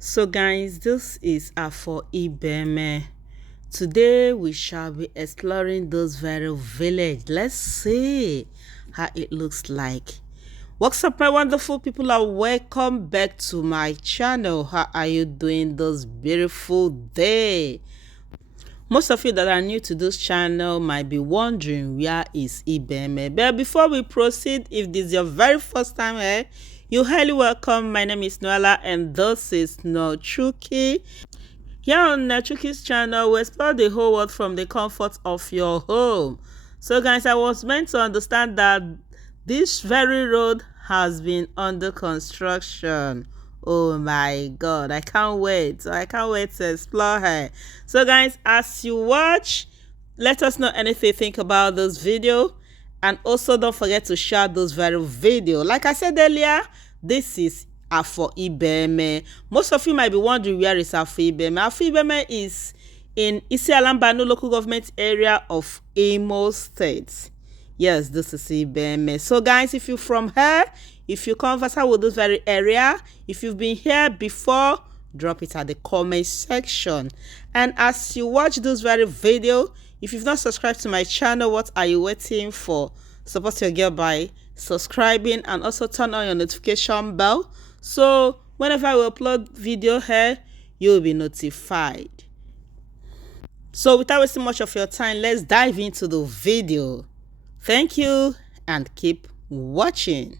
So guys, this is for Ibeme. Today we shall be exploring those very village. Let's see how it looks like. What's up my wonderful people, and welcome back to my channel. How are you doing this beautiful day? Most of you that are new to this channel might be wondering where is Ibeme. But before we proceed, if this is your very first time here, you're highly welcome. My name is Noella and this is Nochuki. Here on Nochuki's channel, we explore the whole world from the comfort of your home. So guys, I was meant to understand that this very road has been under construction. Oh my god, I can't wait. I can't wait to explore her. So guys, as you watch, let us know anything you think about this video, and also don't forget to share this very video. Like I said earlier, this is for Ibeme. Most of you might be wondering where is for Ibeme. For Ibeme is in Isiala, Mbano local government area of Imo State. Yes, this is Ibeme. So guys, if you're from here, if you converse with this very area, if you've been here before, drop it at the comment section. And as you watch this very video, if you've not subscribed to my channel, what are you waiting for? Support your girl by subscribing and also turn on your notification bell, so whenever I will upload video here, you'll be notified. So without wasting much of your time, let's dive into the video. Thank you and keep watching.